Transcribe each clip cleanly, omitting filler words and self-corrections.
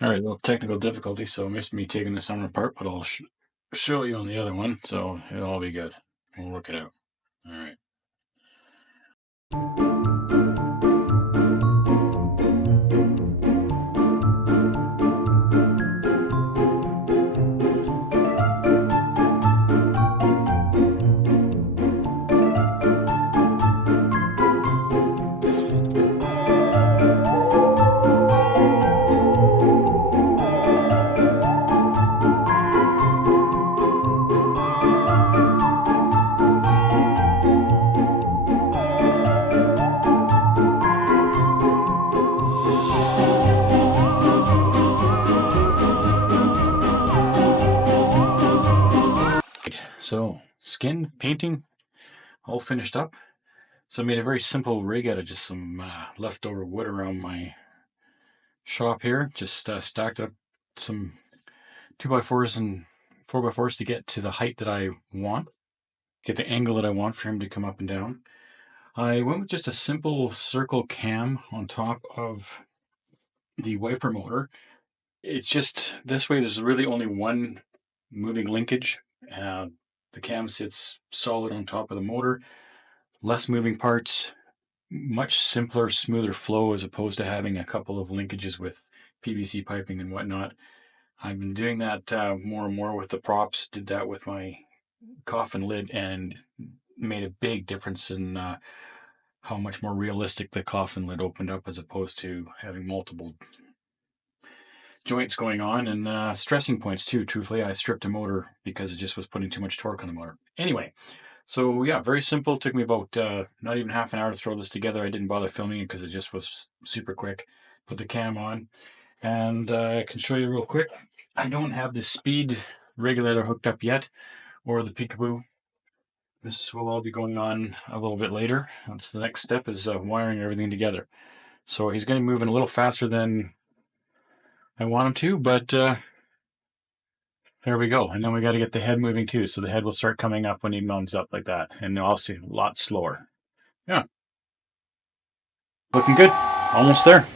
Alright, little technical difficulty, so I missed me taking this arm apart, but I'll show you on the other one, so it'll all be good. We'll work it out. Alright. So, skin painting all finished up. So I made a very simple rig out of just some leftover wood around my shop here. Just stacked up some 2x4s and 4x4s to get to the height that I want, get the angle that I want for him to come up and down. I went with just a simple circle cam on top of the wiper motor. It's just this way there's really only one moving linkage. The cam sits solid on top of the motor, less moving parts, much simpler, smoother flow as opposed to having a couple of linkages with PVC piping and whatnot. I've been doing that more and more with the props. Did that with my coffin lid and made a big difference in how much more realistic the coffin lid opened up as opposed to having multiple joints going on and stressing points too. Truthfully, I stripped a motor because it just was putting too much torque on the motor. Anyway, so yeah, very simple. It took me about not even half an hour to throw this together. I didn't bother filming it because it just was super quick. Put the cam on and I can show you real quick. I don't have the speed regulator hooked up yet or the peekaboo. This will all be going on a little bit later. That's the next step, is wiring everything together. So he's going to be moving a little faster than I want him to, but there we go. And then we got to get the head moving too. So the head will start coming up when he mounts up like that. And also a lot slower. Yeah. Looking good. Almost there.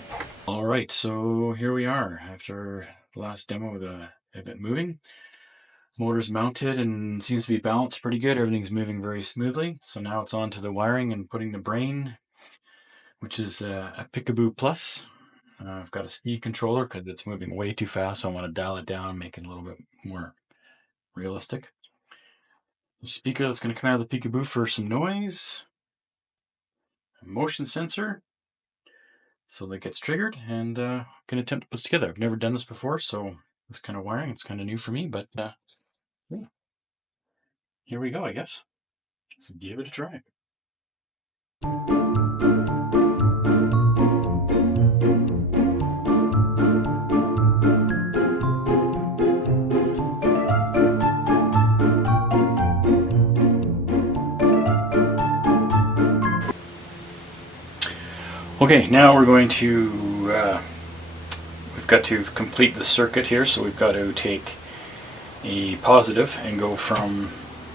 All right. So here we are after the last demo with a bit moving. Motor's mounted and seems to be balanced pretty good. Everything's moving very smoothly. So now it's on to the wiring and putting the brain, which is a Peekaboo Plus. I've got a speed controller because it's moving way too fast, so I want to dial it down, make it a little bit more realistic. The speaker that's going to come out of the Peekaboo for some noise. A motion sensor, so that gets triggered, and going to attempt to put this together. I've never done this before, so this kind of wiring, it's kind of new for me, but yeah. Here we go, I guess. Let's give it a try. Okay, now we're going to, we've got to complete the circuit here, so we've got to take a positive and go from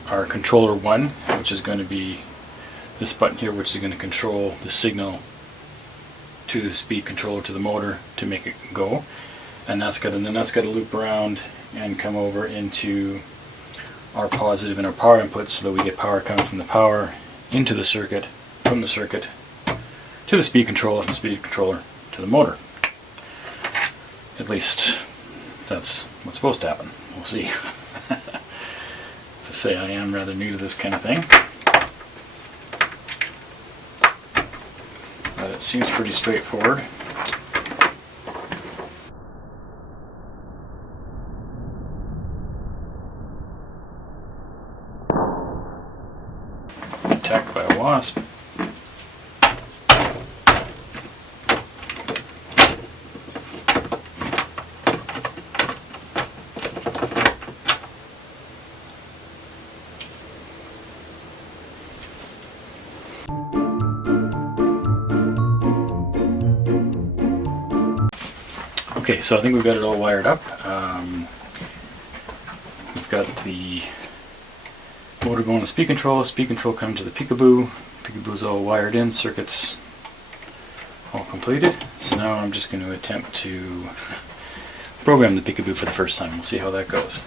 our controller 1, which is going to be this button here, which is going to control the signal to the speed controller to the motor to make it go, and then that's got to loop around and come over into our positive and our power inputs so that we get power coming from the power into the circuit, from the circuit to the speed controller, from the speed controller to the motor. At least that's what's supposed to happen. We'll see. To say, I am rather new to this kind of thing, but it seems pretty straightforward. Attacked by a wasp. Okay, so I think we've got it all wired up. We've got the motor going to speed control coming to the Peekaboo. Peekaboo's all wired in, circuits all completed. So now I'm just going to attempt to program the Peekaboo for the first time. We'll see how that goes.